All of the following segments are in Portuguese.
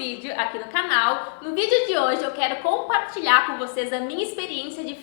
vídeo aqui no canal. No vídeo de hoje eu quero compartilhar com vocês a minha experiência de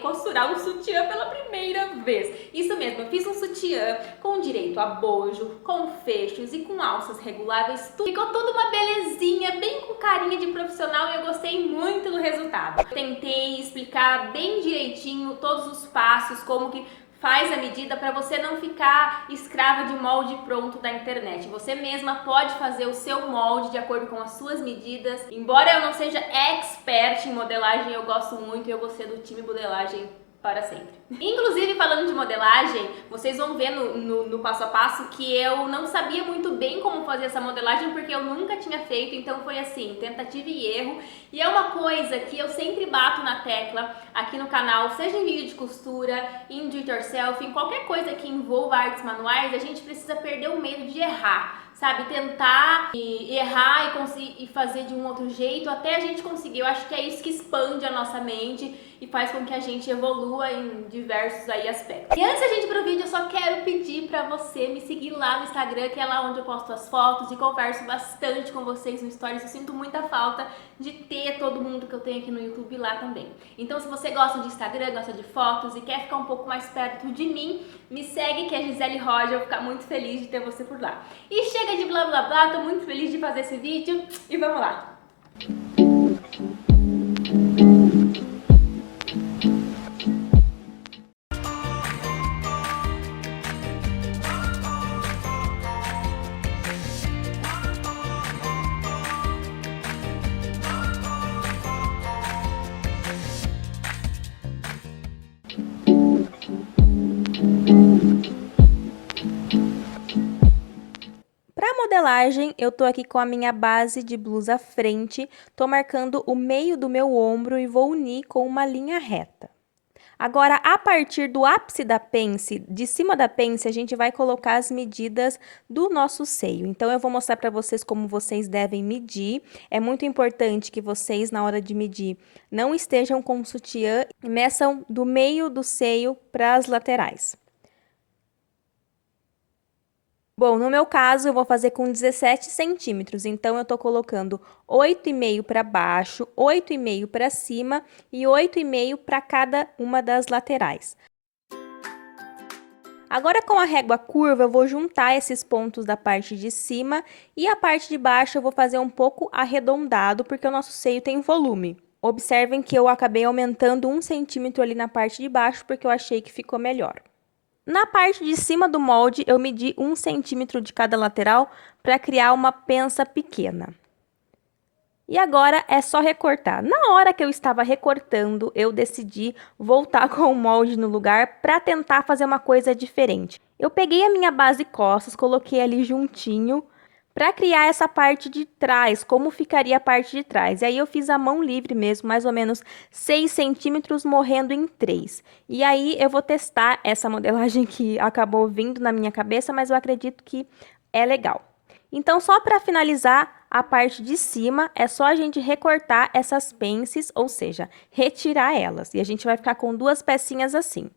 costurar um sutiã pela primeira vez. Isso mesmo, eu fiz um sutiã com direito a bojo, com fechos e com alças reguláveis. Ficou tudo uma belezinha, bem com carinha de profissional e eu gostei muito do resultado. Eu tentei explicar bem direitinho todos os passos, como que faz a medida para você não ficar escrava de molde pronto da internet. Você mesma pode fazer o seu molde de acordo com as suas medidas. Embora eu não seja expert em modelagem, eu gosto muito e eu vou ser do time modelagem para sempre. Inclusive, falando de modelagem, vocês vão ver no passo a passo que eu não sabia muito bem como fazer essa modelagem porque eu nunca tinha feito, então foi assim, tentativa e erro. E é uma coisa que eu sempre bato na tecla aqui no canal, seja em vídeo de costura, em do it yourself, em qualquer coisa que envolva artes manuais, a gente precisa perder o medo de errar. Sabe, tentar e errar e fazer de um outro jeito até a gente conseguir. Eu acho que é isso que expande a nossa mente e faz com que a gente evolua em diversos aí aspectos. E antes da gente ir pro vídeo, eu só quero pedir pra você me seguir lá no Instagram, que é lá onde eu posto as fotos e converso bastante com vocês no Stories. Eu sinto muita falta de ter todo mundo que eu tenho aqui no YouTube lá também. Então, se você gosta de Instagram, gosta de fotos e quer ficar um pouco mais perto de mim, me segue, que é Gisele Roja, eu vou ficar muito feliz de ter você por lá. E chega de blá blá blá, tô muito feliz de fazer esse vídeo e vamos lá! Para modelagem, eu tô aqui com a minha base de blusa frente, tô marcando o meio do meu ombro e vou unir com uma linha reta. Agora, a partir do ápice da pence, de cima da pence, a gente vai colocar as medidas do nosso seio. Então, eu vou mostrar para vocês como vocês devem medir. É muito importante que vocês, na hora de medir, não estejam com o sutiã e meçam do meio do seio para as laterais. Bom, no meu caso, eu vou fazer com 17 centímetros, então eu tô colocando 8,5 para baixo, 8,5 para cima e 8,5 para cada uma das laterais. Agora, com a régua curva, eu vou juntar esses pontos da parte de cima e a parte de baixo eu vou fazer um pouco arredondado, porque o nosso seio tem volume. Observem que eu acabei aumentando 1 centímetro ali na parte de baixo, porque eu achei que ficou melhor. Na parte de cima do molde, eu medi 1 centímetro de cada lateral para criar uma pença pequena. E agora é só recortar. Na hora que eu estava recortando, eu decidi voltar com o molde no lugar para tentar fazer uma coisa diferente. Eu peguei a minha base costas, coloquei ali juntinho, para criar essa parte de trás, como ficaria a parte de trás. E aí eu fiz a mão livre mesmo, mais ou menos 6 centímetros, morrendo em 3. E aí eu vou testar essa modelagem que acabou vindo na minha cabeça, mas eu acredito que é legal. Então, só para finalizar a parte de cima, é só a gente recortar essas pences, ou seja, retirar elas. E a gente vai ficar com duas pecinhas assim.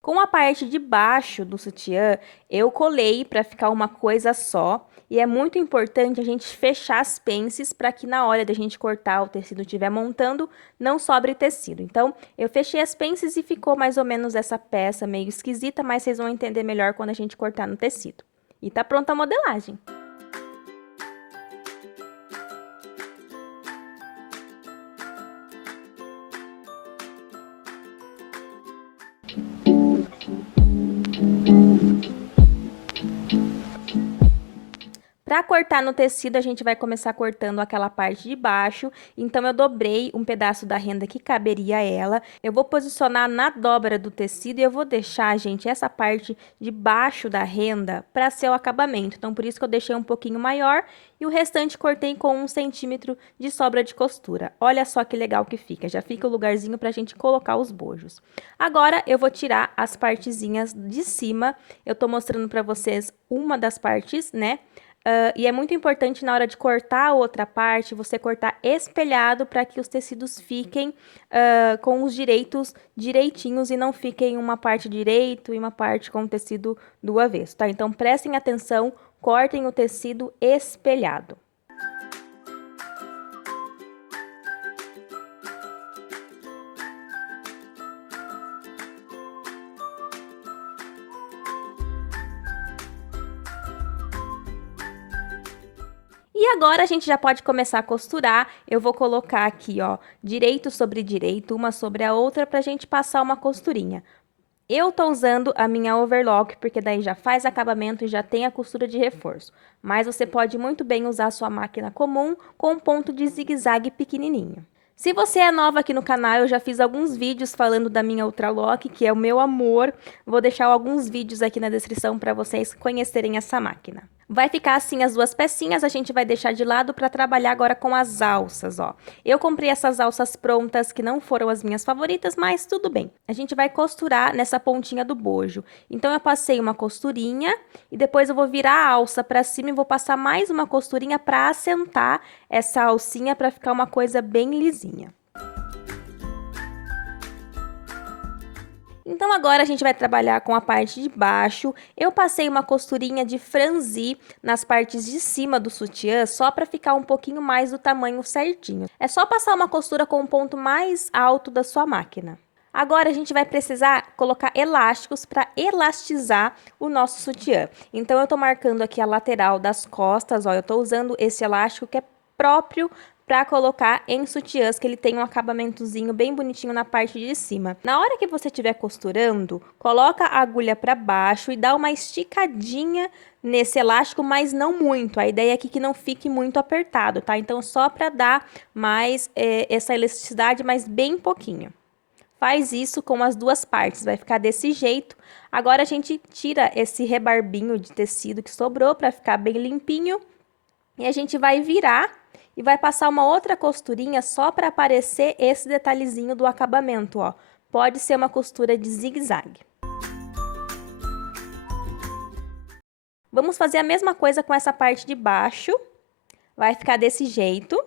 Com a parte de baixo do sutiã, eu colei para ficar uma coisa só. E é muito importante a gente fechar as pences para que na hora da gente cortar o tecido estiver montando, não sobre tecido. Então, eu fechei as pences e ficou mais ou menos essa peça meio esquisita, mas vocês vão entender melhor quando a gente cortar no tecido. E tá pronta a modelagem. Para cortar no tecido, a gente vai começar cortando aquela parte de baixo. Então, eu dobrei um pedaço da renda que caberia a ela. Eu vou posicionar na dobra do tecido e eu vou deixar, gente, essa parte de baixo da renda para ser o acabamento. Então, por isso que eu deixei um pouquinho maior e o restante cortei com 1 centímetro de sobra de costura. Olha só que legal que fica. Já fica o lugarzinho para a gente colocar os bojos. Agora, eu vou tirar as partezinhas de cima. Eu tô mostrando para vocês uma das partes, né? E é muito importante na hora de cortar a outra parte, você cortar espelhado para que os tecidos fiquem com os direitinhos e não fiquem uma parte direito e uma parte com o tecido do avesso, tá? Então, prestem atenção, cortem o tecido espelhado. E agora a gente já pode começar a costurar. Eu vou colocar aqui, ó, direito sobre direito, uma sobre a outra, pra gente passar uma costurinha. Eu tô usando a minha overlock, porque daí já faz acabamento e já tem a costura de reforço. Mas você pode muito bem usar a sua máquina comum com um ponto de zigue-zague pequenininho. Se você é nova aqui no canal, eu já fiz alguns vídeos falando da minha Ultralock, que é o meu amor. Vou deixar alguns vídeos aqui na descrição para vocês conhecerem essa máquina. Vai ficar assim as duas pecinhas, a gente vai deixar de lado para trabalhar agora com as alças, ó. Eu comprei essas alças prontas, que não foram as minhas favoritas, mas tudo bem. A gente vai costurar nessa pontinha do bojo. Então, eu passei uma costurinha e depois eu vou virar a alça para cima e vou passar mais uma costurinha para assentar essa alcinha para ficar uma coisa bem lisinha. Então, agora a gente vai trabalhar com a parte de baixo. Eu passei uma costurinha de franzi nas partes de cima do sutiã, só para ficar um pouquinho mais do tamanho certinho. É só passar uma costura com o ponto mais alto da sua máquina. Agora, a gente vai precisar colocar elásticos para elastizar o nosso sutiã. Então, eu tô marcando aqui a lateral das costas, ó, eu tô usando esse elástico que é próprio para colocar em sutiãs, que ele tem um acabamentozinho bem bonitinho na parte de cima. Na hora que você estiver costurando, coloca a agulha para baixo e dá uma esticadinha nesse elástico, mas não muito. A ideia aqui é que não fique muito apertado, tá? Então, só para dar mais essa elasticidade, mas bem pouquinho. Faz isso com as duas partes, vai ficar desse jeito. Agora, a gente tira esse rebarbinho de tecido que sobrou para ficar bem limpinho. E a gente vai virar e vai passar uma outra costurinha só para aparecer esse detalhezinho do acabamento, ó. Pode ser uma costura de zigue-zague. Vamos fazer a mesma coisa com essa parte de baixo. Vai ficar desse jeito.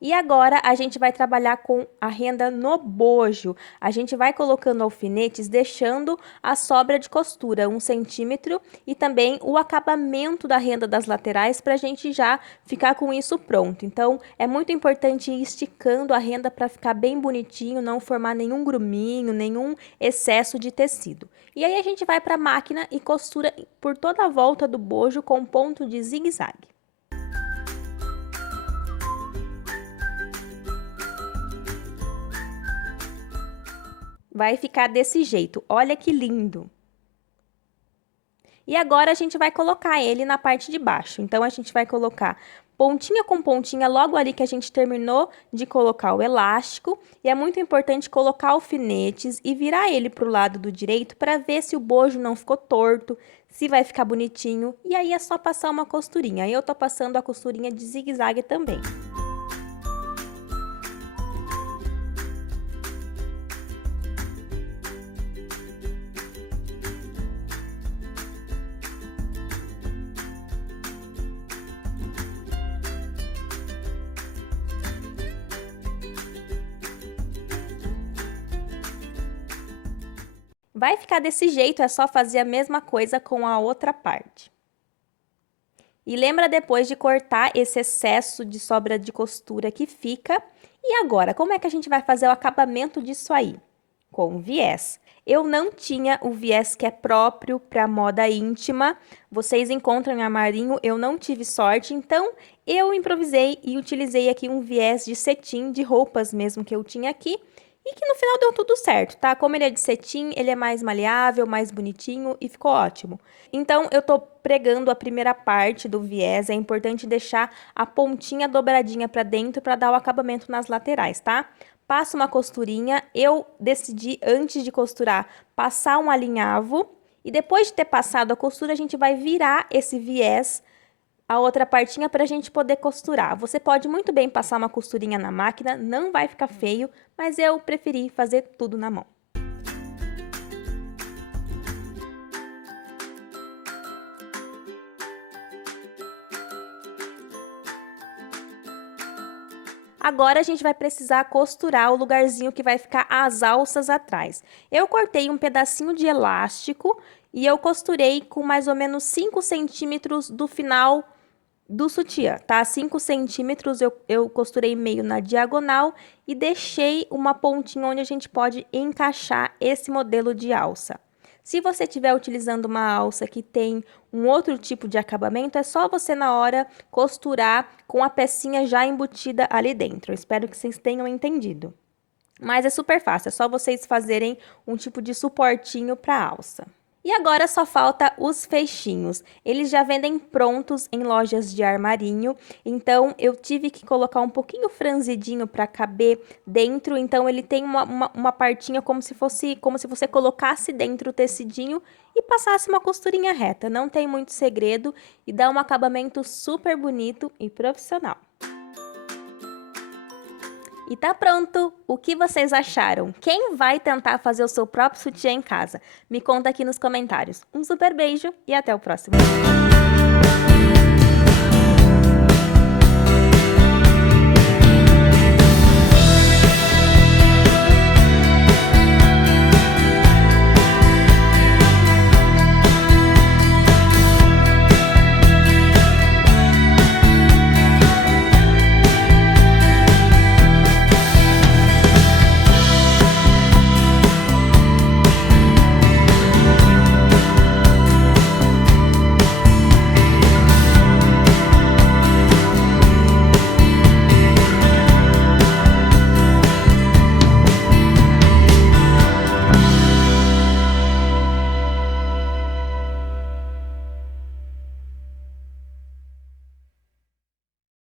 E agora, a gente vai trabalhar com a renda no bojo. A gente vai colocando alfinetes, deixando a sobra de costura, 1 centímetro, e também o acabamento da renda das laterais, para a gente já ficar com isso pronto. Então, é muito importante ir esticando a renda para ficar bem bonitinho, não formar nenhum gruminho, nenhum excesso de tecido. E aí, a gente vai para a máquina e costura por toda a volta do bojo com ponto de zigue-zague. Vai ficar desse jeito, olha que lindo! E agora a gente vai colocar ele na parte de baixo. Então, a gente vai colocar pontinha com pontinha logo ali que a gente terminou de colocar o elástico. E é muito importante colocar alfinetes e virar ele para o lado do direito para ver se o bojo não ficou torto, se vai ficar bonitinho. E aí é só passar uma costurinha. Aí eu tô passando a costurinha de zigue-zague também. Vai ficar desse jeito, é só fazer a mesma coisa com a outra parte. E lembra depois de cortar esse excesso de sobra de costura que fica. E agora, como é que a gente vai fazer o acabamento disso aí? Com viés. Eu não tinha o viés que é próprio para moda íntima. Vocês encontram em armarinho, eu não tive sorte, então eu improvisei e utilizei aqui um viés de cetim, de roupas mesmo que eu tinha aqui. E que no final deu tudo certo, tá? Como ele é de cetim, ele é mais maleável, mais bonitinho e ficou ótimo. Então, eu tô pregando a primeira parte do viés, é importante deixar a pontinha dobradinha pra dentro para dar o acabamento nas laterais, tá? Passa uma costurinha, eu decidi, antes de costurar, passar um alinhavo. E depois de ter passado a costura, a gente vai virar esse viés, a outra partinha, para a gente poder costurar. Você pode muito bem passar uma costurinha na máquina, não vai ficar feio, mas eu preferi fazer tudo na mão. Agora, a gente vai precisar costurar o lugarzinho que vai ficar as alças atrás. Eu cortei um pedacinho de elástico e eu costurei com mais ou menos 5 centímetros do final do sutiã, tá? 5 centímetros eu costurei meio na diagonal e deixei uma pontinha onde a gente pode encaixar esse modelo de alça. Se você estiver utilizando uma alça que tem um outro tipo de acabamento, é só você na hora costurar com a pecinha já embutida ali dentro. Eu espero que vocês tenham entendido. Mas é super fácil, é só vocês fazerem um tipo de suportinho para a alça. E agora só falta os fechinhos. Eles já vendem prontos em lojas de armarinho, então eu tive que colocar um pouquinho franzidinho para caber dentro. Então ele tem uma partinha como se você colocasse dentro o tecidinho e passasse uma costurinha reta. Não tem muito segredo e dá um acabamento super bonito e profissional. E tá pronto! O que vocês acharam? Quem vai tentar fazer o seu próprio sutiã em casa? Me conta aqui nos comentários. Um super beijo e até o próximo vídeo.